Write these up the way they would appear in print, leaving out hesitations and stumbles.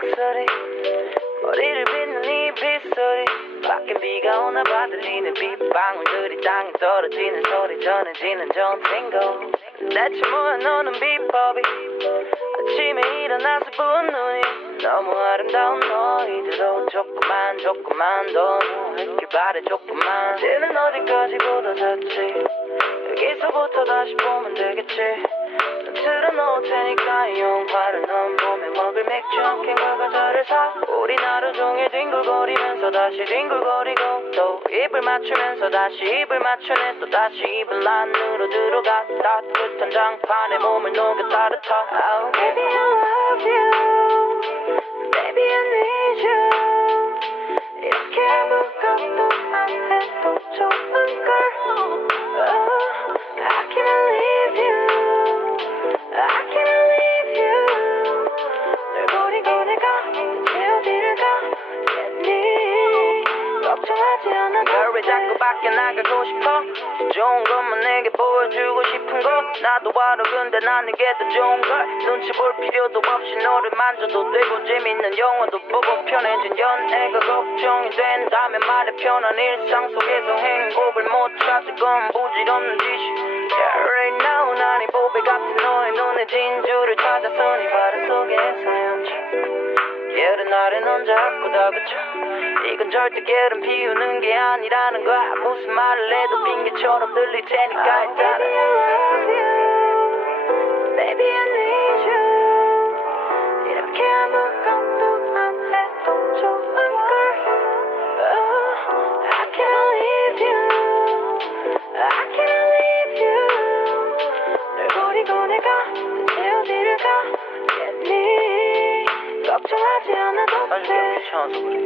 목소리 머리를 빗는 이 빗소리 밖엔 비가 오나 봐 들리는 빗방울들이 땅에 떨어지는 소리 전해지는 좋은 팅글 대체 뭐야 너는 비법이 아침에 일어나서 부은 눈이 너무 아름다운 너희들로 조금만 더 했길 바래 조금만 이제는 어디까지 보다 잤지 여기서부터 다시 보면 되겠지 난 틀어놓을 테니까 이 영화를 넌 봄에 먹을 맥주 한 캔과 과자를 사 우린 하루 종일 뒹굴거리면서 다시 뒹굴거리고 또 입을 맞추면서 다시 입을 맞추네 또 다시 입을 안으로 들어가 따뜻한 장판에 몸을 녹여 따뜻하 Oh baby I love you Baby I need you 이렇게 아무것도 안 해도 좋은걸 I can't leave you I can't leave you 널 버리고 내가 대체 어디를 가겠니 걱정하지 않아도 돼 왜 자꾸 밖에 나가고 싶어 좋은 것만 내게 보여주고 싶은 거 나도 알아 근데 난 이게 더 좋은 걸 눈치 볼 필요도 없이 너를 만져도 되고 재밌는 영화도 보고 편해진 연애가 걱정이 된다면 말해 편한 일상 속에서 행복을 못 찾을 건 부질없는 짓이 Yeah right now 난 이 보배 같은 너의 눈에 진주를 찾아서 네 바다 속에서 헤엄쳐 게으른 날엔 혼자 아프다 그쳐 이건 절대 게으름 피우는 게 아니라는 거야 무슨 말을 해도 핑계처럼 들릴 테니까 일단은 Baby I love you Baby I need you 이렇게 아무것도 안 해도 좋은걸 I can't leave you I can't leave you 널 버리고 내가 대체 어디를 가겠니 걱정하지 않아도 돼 귀찮아서 그래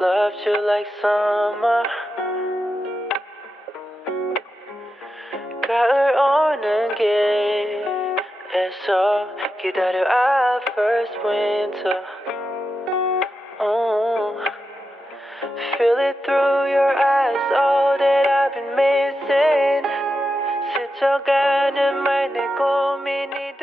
loved you like summer. 가을 오는 길에서 기다려 our first winter. Feel it through your eyes, all that I've been missing. 스쳐가는 말 내 고민이